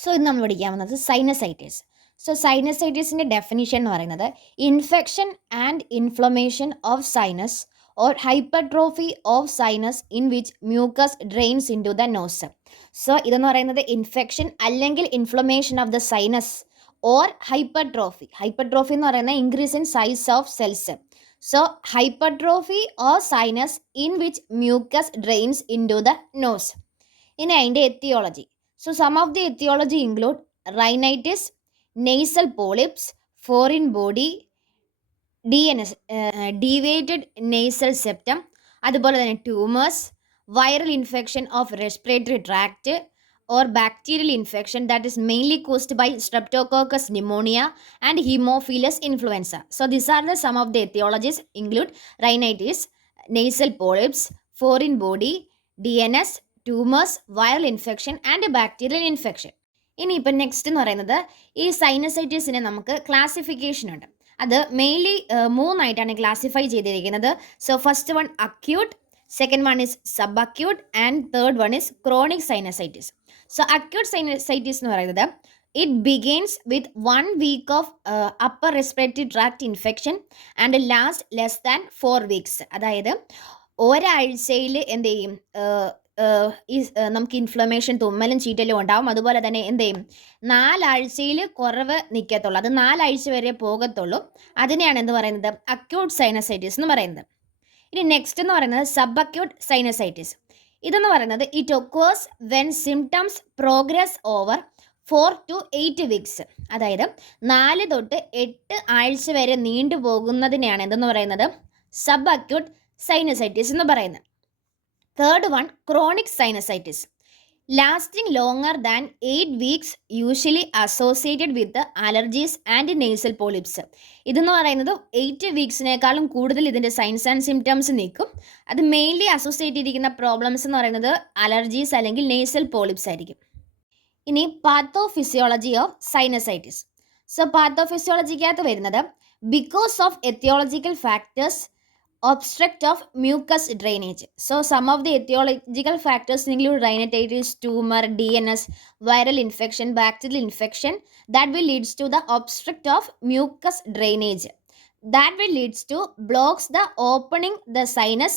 So ഇന്ന് നമ്മൾ പഠിക്കാവുന്നത് സൈനസൈറ്റിസ്. സോ സൈനസൈറ്റിസിൻ്റെ ഡെഫിനിഷൻ എന്ന് പറയുന്നത് infection and inflammation of sinus or hypertrophy of sinus in which mucus drains in to the nose. So ഇതെന്ന് പറയുന്നത് ഇൻഫെക്ഷൻ അല്ലെങ്കിൽ inflammation of the sinus or hypertrophy. Hypertrophy എന്ന് പറയുന്നത് increase in size of cells. So hypertrophy or sinus in which mucus drains in to the nose. ഇനി അതിൻ്റെ എത്തിയോളജി. So some of the etiology include rhinitis, nasal polyps, foreign body, DNS, deviated nasal septum, അതുപോലെ തന്നെ tumours, viral infection of respiratory tract or bacterial infection that is mainly caused by Streptococcus pneumonia and Haemophilus influenza. So these are the some of the etiologies include rhinitis, nasal polyps, foreign body, DNS, tumours, viral infection and bacterial infection. ഇനിയിപ്പം next എന്ന് പറയുന്നത് ഈ സൈനസൈറ്റിസിനെ നമുക്ക് classification ഉണ്ട്. അത് mainly മൂന്നായിട്ടാണ് classify ചെയ്തിരിക്കുന്നത്. So first one acute, second one is sub acute and third one is chronic sinusitis. So acute sinusitis എന്ന് പറയുന്നത് it begins with 1 week of upper respiratory tract infection and last less than 4 weeks. അതായത് ഒരാഴ്ചയിൽ എന്ത് ചെയ്യും, ഈ നമുക്ക് inflammation, തുമ്മലും ചീറ്റലും ഉണ്ടാവും. അതുപോലെ തന്നെ എന്ത് ചെയ്യും, 4 ആഴ്ചയിൽ കുറവ് നിൽക്കത്തുള്ളൂ. അത് 4 ആഴ്ച വരെ പോകത്തുള്ളൂ. അതിനെയാണ് എന്ത് പറയുന്നത്, അക്യൂട്ട് സൈനസൈറ്റിസ് എന്ന് പറയുന്നത്. ഇനി നെക്സ്റ്റ് എന്ന് പറയുന്നത് സബ് അക്യൂട്ട് സൈനസൈറ്റിസ്. ഇതെന്ന് പറയുന്നത് it occurs when symptoms progress over 4 to 8 weeks. അതായത് 4 തൊട്ട് 8 ആഴ്ച വരെ നീണ്ടു പോകുന്നതിനെയാണ് എന്തെന്ന് പറയുന്നത്, സബ് അക്യൂട്ട് സൈനസൈറ്റിസ് എന്ന് പറയുന്നത്. Third one chronic sinusitis, lasting longer than 8 weeks, usually associated with allergies and nasal polyps. ഇതെന്ന് പറയുന്നത് 8 weeksനേക്കാളും കൂടുതൽ ഇതിൻ്റെ സൈൻസ് ആൻഡ് സിംറ്റംസ് നിൽക്കും. അത് മെയിൻലി അസോസിയേറ്റ് ചെയ്തിരിക്കുന്ന പ്രോബ്ലംസ് എന്ന് പറയുന്നത് അലർജീസ് അല്ലെങ്കിൽ നേസൽ പോളിപ്സ് ആയിരിക്കും. ഇനി പാത്തോഫിസിയോളജി ഓഫ് സൈനസൈറ്റിസ്. സോ പാത്തോഫിസിയോളജിക്കകത്ത് വരുന്നത് because of etiological factors obstruct of mucus drainage. So some of the etiological factors include rhinitis, tumor, DNS, viral infection, bacterial infection that will leads to the obstruct of mucus drainage. That will leads to blocks the opening the sinus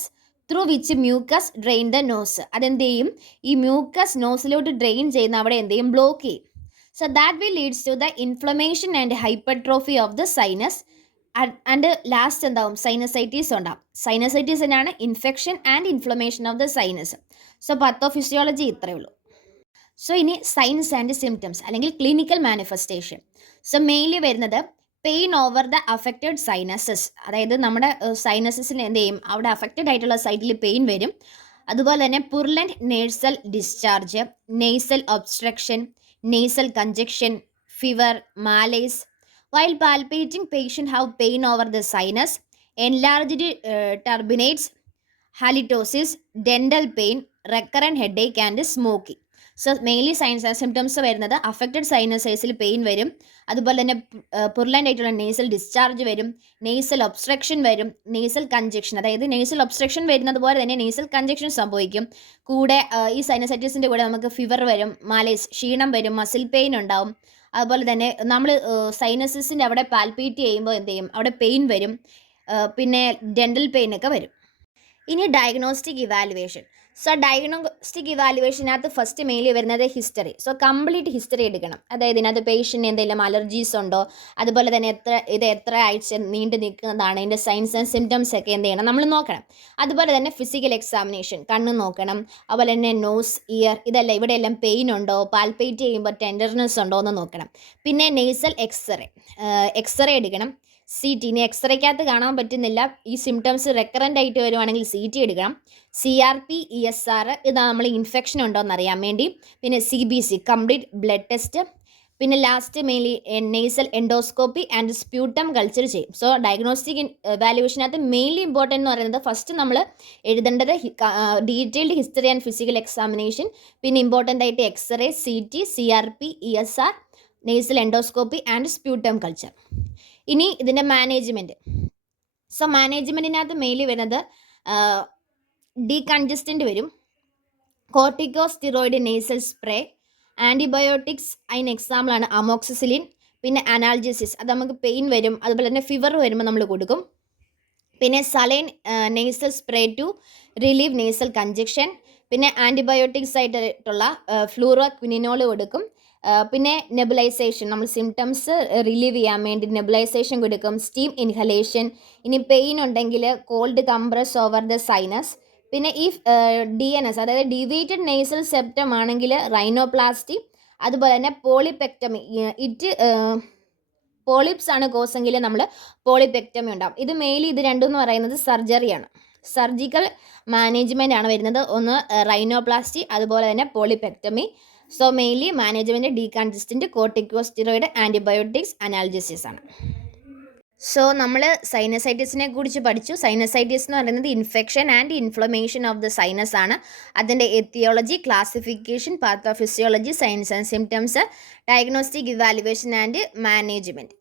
through which mucus drain the nose. അതെന്ത് ചെയ്യും, ഈ mucus നോസിലോട്ട് drain ചെയ്യുന്ന അവിടെ എന്ത് ചെയ്യും, block ചെയ്യും. So that will leads to the inflammation and hypertrophy of the sinus. And last എന്താവും, sinusitis ഉണ്ടാവും. സൈനസൈറ്റീസിനാണ് infection and inflammation of the sinus. So pathophysiology ഇത്രയേ ഉള്ളൂ. സോ ഇനി സൈൻസ് ആൻഡ് സിംറ്റംസ് അല്ലെങ്കിൽ ക്ലിനിക്കൽ മാനിഫെസ്റ്റേഷൻ. സോ മെയിൻലി വരുന്നത് pain over the affected sinuses. അതായത് നമ്മുടെ സൈനസസിന് എന്ത് ചെയ്യും, അവിടെ അഫക്റ്റഡ് ആയിട്ടുള്ള സൈറ്റിൽ പെയിൻ വരും. അതുപോലെ തന്നെ purulent nasal discharge, nasal obstruction, nasal congestion, fever, malaise. While palpating, patient have pain over the sinus, enlarged turbinates, halitosis, dental pain, recurrent headache and smoking. So mainly signs and symptoms വരുന്നത് affected സൈനസൈസിൽ pain വരും. അതുപോലെ തന്നെ purulent ആയിട്ടുള്ള nasal discharge വരും, nasal obstruction വരും, nasal congestion. അതായത് nasal obstruction വരുന്നത് പോലെ തന്നെ നെയ്സൽ കഞ്ചക്ഷൻ സംഭവിക്കും. കൂടെ ഈ സൈനസൈറ്റിസിൻ്റെ കൂടെ നമുക്ക് ഫീവർ വരും, മാലേസ്, ക്ഷീണം വരും, മസിൽ പെയിൻ ഉണ്ടാവും. അതുപോലെ തന്നെ നമ്മൾ സൈനസിൻ്റെ അവിടെ പാൽപ്പേറ്റ് ചെയ്യുമ്പോൾ എന്ത് ചെയ്യും, അവിടെ പെയിൻ വരും, പിന്നെ ഡെൻ്റൽ പെയിൻ ഒക്കെ വരും. ഇനി ഡയഗ്നോസ്റ്റിക് ഇവാലുവേഷൻ. സോ ഡയഗ്നോസ്റ്റിക് ഇവാലുവേഷനകത്ത് ഫസ്റ്റ് മെയിൻലി വരുന്നത് ഹിസ്റ്ററി. സോ കംപ്ലീറ്റ് ഹിസ്റ്ററി എടുക്കണം. അതായത് ഇതിനകത്ത് പേഷ്യൻ്റ് എന്തെങ്കിലും അലർജീസ് ഉണ്ടോ, അതുപോലെ തന്നെ എത്ര ആഴ്ച നീണ്ടു നിൽക്കുന്നതാണ്, ഇതിൻ്റെ സൈൻസ് ആൻഡ് സിംറ്റംസ് ഒക്കെ എന്ത് ചെയ്യണം നമ്മൾ നോക്കണം. അതുപോലെ തന്നെ ഫിസിക്കൽ എക്സാമിനേഷൻ, കണ്ണ് നോക്കണം. അതുപോലെ തന്നെ നോസ്, ഇയർ, ഇതെല്ലാം ഇവിടെയെല്ലാം പെയിൻ ഉണ്ടോ, പാൽപ്പേറ്റ് ചെയ്യുമ്പോൾ ടെൻഡർനെസ് ഉണ്ടോ എന്ന് നോക്കണം. പിന്നെ നെയ്സൽ എക്സ്റേ എടുക്കണം. സി ടി, ഇനി എക്സ്റേക്കകത്ത് കാണാൻ പറ്റുന്നില്ല, ഈ സിംറ്റംസ് റെക്കറൻ്റ് ആയിട്ട് വരുവാണെങ്കിൽ സി ടി എടുക്കണം. CRP, ESR, ഇതാ നമ്മൾ ഇൻഫെക്ഷൻ ഉണ്ടോ എന്ന് അറിയാൻ വേണ്ടി. പിന്നെ CBC, കംപ്ലീറ്റ് ബ്ലഡ് ടെസ്റ്റ്. പിന്നെ last mainly nasal endoscopy and sputum culture ചെയ്യും. സോ ഡയഗ്നോസ്റ്റിക് വാല്യുവേഷനകത്ത് മെയിൻലി ഇമ്പോർട്ടൻ്റ് എന്ന് പറയുന്നത് ഫസ്റ്റ് നമ്മൾ എഴുതേണ്ടത് detailed history and physical examination. പിന്നെ ഇമ്പോർട്ടൻ്റ് ആയിട്ട് x-ray, CT, CRP, ESR, nasal endoscopy and sputum culture. ഇനി ഇതിൻ്റെ മാനേജ്മെൻറ്റ്. സോ മാനേജ്മെൻറ്റിനകത്ത് മെയിൻലി വരുന്നത് ഡീകൺജസ്റ്റൻ്റ് വരും, കോർട്ടിക്കോസ്റ്റിറോയിഡ് നേസൽ സ്പ്രേ ആൻറ്റിബയോട്ടിക്സ് അതിന് എക്സാമ്പിളാണ് അമോക്സിസിലിൻ. പിന്നെ അനാൽജസിസ്, അത് നമുക്ക് പെയിൻ വരും, അതുപോലെ തന്നെ ഫീവർ വരുമ്പോൾ നമ്മൾ കൊടുക്കും. പിന്നെ saline nasal spray to relieve nasal congestion. പിന്നെ ആൻറ്റിബയോട്ടിക്സ് ആയിട്ടുള്ള ഫ്ലൂറോക്വിനിനോൾ കൊടുക്കും. പിന്നെ നെബുലൈസേഷൻ, നമ്മൾ സിംറ്റംസ് റിലീവ് ചെയ്യാൻ വേണ്ടി നെബുലൈസേഷൻ കൊടുക്കും. Steam inhalation. ഇനി പെയിൻ ഉണ്ടെങ്കിൽ cold compress over the sinus. പിന്നെ ഈ DNS, അതായത് ഡീവിയേറ്റഡ് നെയ്സൽ സെപ്റ്റം ആണെങ്കിൽ റൈനോപ്ലാസ്റ്റി. അതുപോലെ തന്നെ പോളിപെക്ടമി, പോളിപ്സ് ആണ് കോസെങ്കിൽ നമ്മൾ പോളിപെക്ടമി ഉണ്ടാവും. ഇത് മെയിൻലി ഇത് രണ്ടും എന്ന് പറയുന്നത് സർജറിയാണ്, സർജിക്കൽ മാനേജ്മെൻ്റ് ആണ് വരുന്നത്. ഒന്ന് റൈനോപ്ലാസ്റ്റി, അതുപോലെ തന്നെ polypectomy. So mainly management decongestant, corticosteroid, antibiotics, analgesics ആണ്. സോ നമ്മൾ സൈനസൈറ്റിസിനെ കുറിച്ച് പഠിച്ചു. സൈനസൈറ്റിസ് എന്ന് പറയുന്നത് infection and inflammation of the sinus ആണ്. അതിൻ്റെ aetiology, classification, pathophysiology, signs and symptoms, diagnostic evaluation and management.